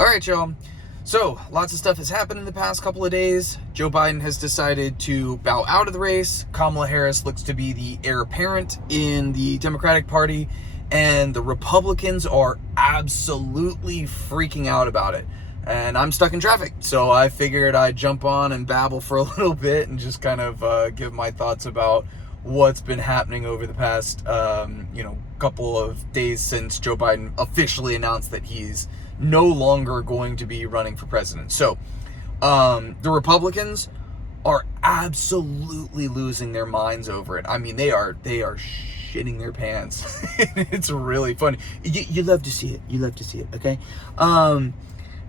All right, y'all. So, lots of stuff has happened in the past couple of days. Joe Biden has decided to bow out of the race. Kamala Harris looks to be the heir apparent in the Democratic Party, and the Republicans are absolutely freaking out about it. And I'm stuck in traffic, so I figured I'd jump on and babble for a little bit and just kind of give my thoughts about what's been happening over the past, couple of days since Joe Biden officially announced that he's no longer going to be running for president. So, the Republicans are absolutely losing their minds over it. I mean, they are shitting their pants. It's really funny. You love to see it. You love to see it. Okay.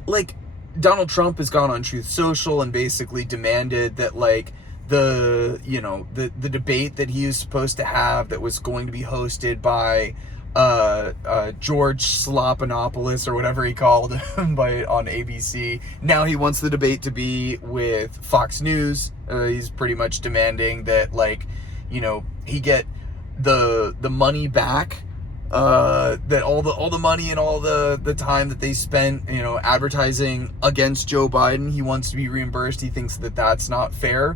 Like, Donald Trump has gone on Truth Social and basically demanded that, like, the debate that he was supposed to have that was going to be hosted by George Slopinopoulos or whatever he called him on ABC. Now he wants the debate to be with Fox News. He's pretty much demanding that, like, he get the money back, that all the money and all the time that they spent, advertising against Joe Biden. He wants to be reimbursed. He thinks that that's not fair.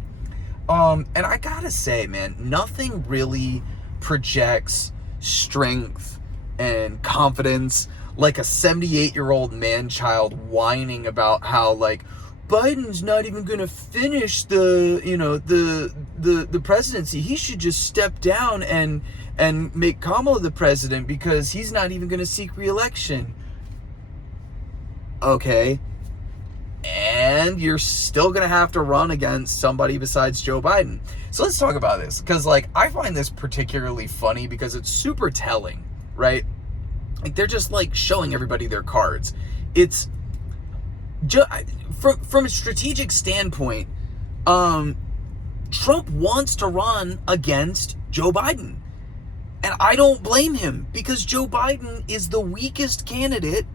And I gotta say, man, nothing really projects strength and confidence like a 78-year-old man-child whining about how, like, Biden's not even gonna finish the presidency. He should just step down and make Kamala the president because he's not even gonna seek re-election. Okay. And you're still going to have to run against somebody besides Joe Biden. So let's talk about this. Because, like, I find this particularly funny because it's super telling, right? Like, they're just, like, showing everybody their cards. It's, from a strategic standpoint, Trump wants to run against Joe Biden. And I don't blame him because Joe Biden is the weakest candidate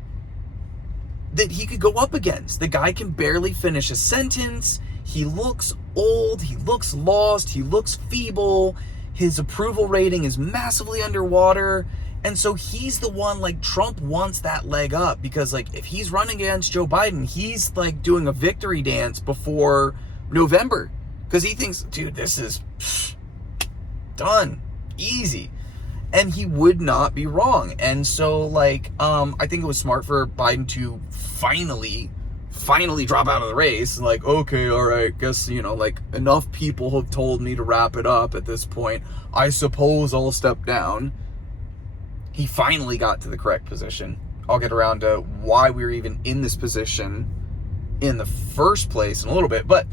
that he could go up against. The guy can barely finish a sentence. He looks old. He looks lost. He looks feeble. His approval rating is massively underwater. And so he's the one, like, Trump wants that leg up because, like, if he's running against Joe Biden, he's, like, doing a victory dance before November because he thinks, dude, this is done. Easy. And he would not be wrong. And so, like, I think it was smart for Biden to finally drop out of the race. Like, okay, all right, guess, like, enough people have told me to wrap it up at this point. I suppose I'll step down. He finally got to the correct position. I'll get around to why we were even in this position in the first place in a little bit. But,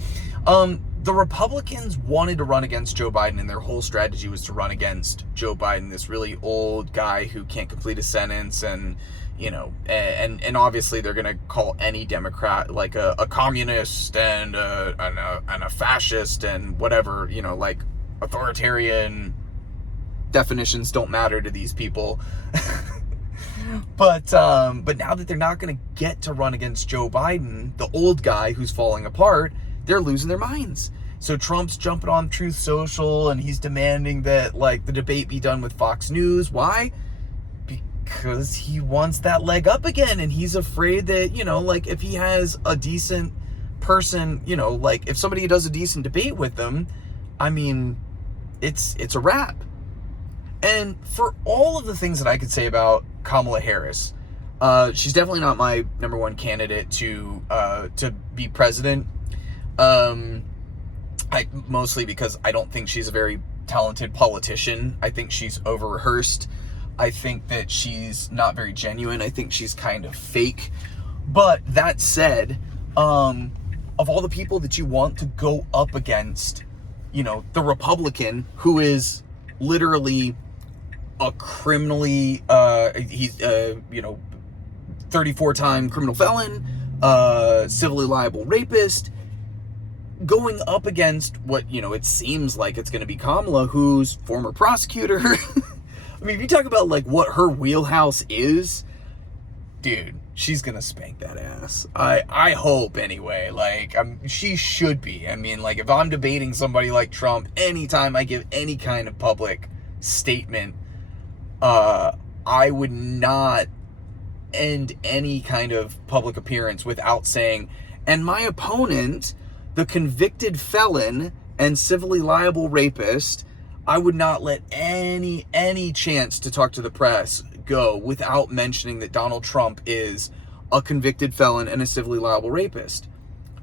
the Republicans wanted to run against Joe Biden, and their whole strategy was to run against Joe Biden, this really old guy who can't complete a sentence, and and obviously they're gonna call any Democrat like a communist and a fascist and whatever, like authoritarian definitions don't matter to these people. But now that they're not gonna get to run against Joe Biden, the old guy who's falling apart, they're losing their minds. So Trump's jumping on Truth Social and he's demanding that, like, the debate be done with Fox News. Why? Because he wants that leg up again, and he's afraid that, like, if he has a decent person, like, if somebody does a decent debate with them, I mean, it's a wrap. And for all of the things that I could say about Kamala Harris, she's definitely not my number one candidate to be president. Mostly because I don't think she's a very talented politician. I think she's over-rehearsed. I think that she's not very genuine. I think she's kind of fake. But that said, of all the people that you want to go up against, the Republican, who is literally a criminally, he's 34-time criminal felon, civilly liable rapist, going up against what, it seems like it's going to be Kamala, who's former prosecutor. I mean, if you talk about, like, what her wheelhouse is, dude, she's going to spank that ass. I hope, anyway. Like, she should be. I mean, like, if I'm debating somebody like Trump, anytime I give any kind of public statement, I would not end any kind of public appearance without saying, and my opponent, the convicted felon and civilly liable rapist, I would not let any chance to talk to the press go without mentioning that Donald Trump is a convicted felon and a civilly liable rapist.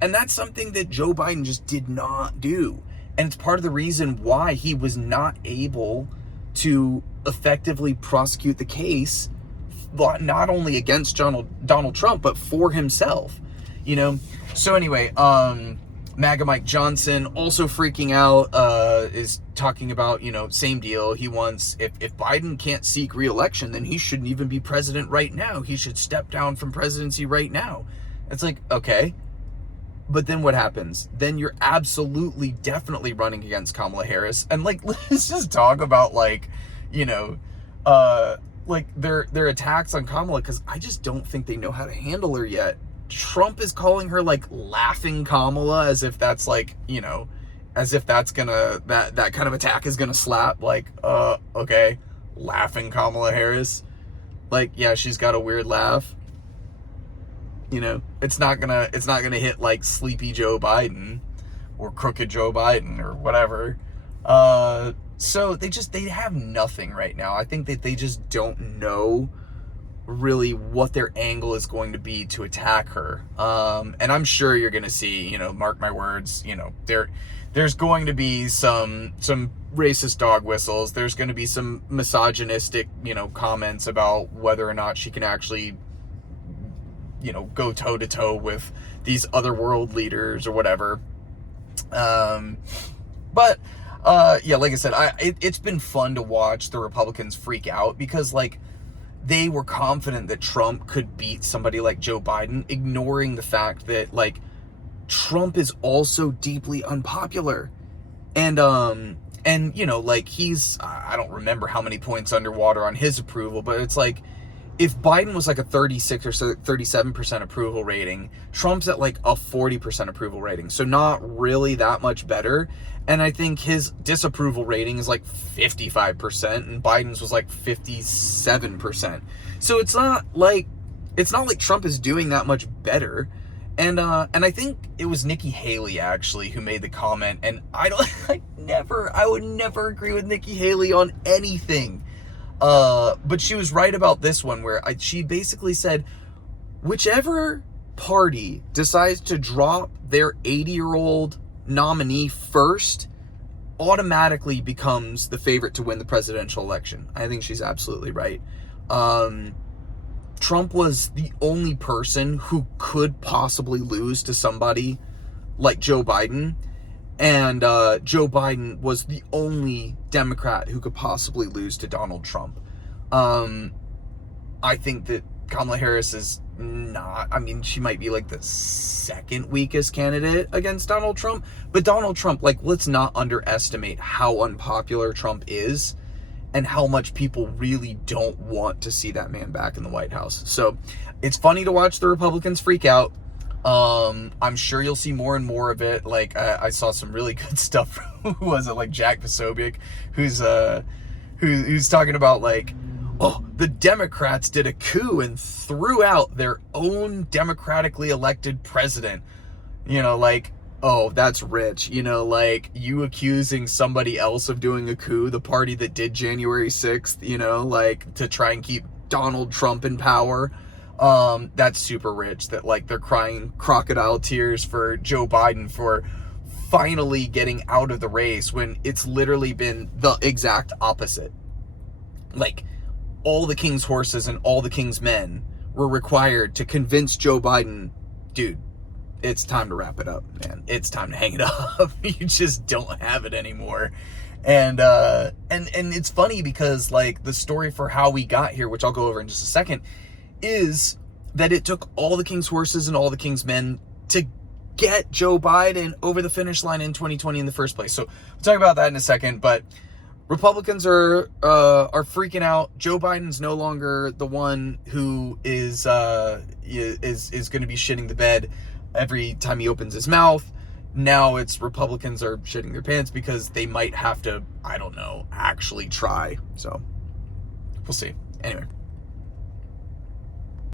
And that's something that Joe Biden just did not do. And it's part of the reason why he was not able to effectively prosecute the case, not only against Donald Trump, but for himself, you know? So anyway, MAGA Mike Johnson also freaking out, is talking about, you know, same deal. He wants, if Biden can't seek re-election, then he shouldn't even be president right now. He should step down from presidency right now. It's like, okay. But then what happens? Then you're absolutely, definitely running against Kamala Harris. And like, let's just talk about like, you know, like their attacks on Kamala, because I just don't think they know how to handle her yet. Trump is calling her like laughing Kamala, as if that's like, you know, as if that's gonna, that kind of attack is gonna slap. Like, okay, laughing Kamala Harris. Like, yeah, she's got a weird laugh. You know, it's not gonna hit like sleepy Joe Biden or crooked Joe Biden or whatever. So they have nothing right now. I think that they just don't know really what their angle is going to be to attack her. And I'm sure you're gonna see, you know, mark my words, you know, there's going to be some racist dog whistles. There's going to be some misogynistic, you know, comments about whether or not she can actually, you know, go toe to toe with these other world leaders or whatever. But yeah, like I said, it's been fun to watch the Republicans freak out, because like they were confident that Trump could beat somebody like Joe Biden, ignoring the fact that like Trump is also deeply unpopular. And you know, like he's, I don't remember how many points underwater on his approval, but it's like, if Biden was like a 36 or 37% approval rating, Trump's at like a 40% approval rating. So not really that much better. And I think his disapproval rating is like 55%, and Biden's was like 57%. So it's not like Trump is doing that much better. And I think it was Nikki Haley actually who made the comment, and I would never agree with Nikki Haley on anything. But she was right about this one, where she basically said, whichever party decides to drop their 80-year-old nominee first automatically becomes the favorite to win the presidential election. I think she's absolutely right. Trump was the only person who could possibly lose to somebody like Joe Biden. And Joe Biden was the only Democrat who could possibly lose to Donald Trump. I think that Kamala Harris is not, I mean, she might be like the second weakest candidate against Donald Trump. But Donald Trump, like, let's not underestimate how unpopular Trump is and how much people really don't want to see that man back in the White House. So it's funny to watch the Republicans freak out. I'm sure you'll see more and more of it. Like, I saw some really good stuff. Who was it? Like Jack Posobiec, who's talking about like, oh, the Democrats did a coup and threw out their own democratically elected president. You know, like, oh, that's rich. You know, like, you accusing somebody else of doing a coup, the party that did January 6th, you know, like, to try and keep Donald Trump in power. That's super rich, that like they're crying crocodile tears for Joe Biden for finally getting out of the race, when it's literally been the exact opposite. Like, all the king's horses and all the king's men were required to convince Joe Biden, dude, it's time to wrap it up, man. It's time to hang it up. You just don't have it anymore. And it's funny because like the story for how we got here, which I'll go over in just a second, is that it took all the king's horses and all the king's men to get Joe Biden over the finish line in 2020 in the first place. So we'll talk about that in a second, but Republicans are freaking out. Joe Biden's no longer the one who is going to be shitting the bed every time he opens his mouth. Now it's Republicans are shitting their pants because they might have to, I don't know, actually try. So we'll see. Anyway.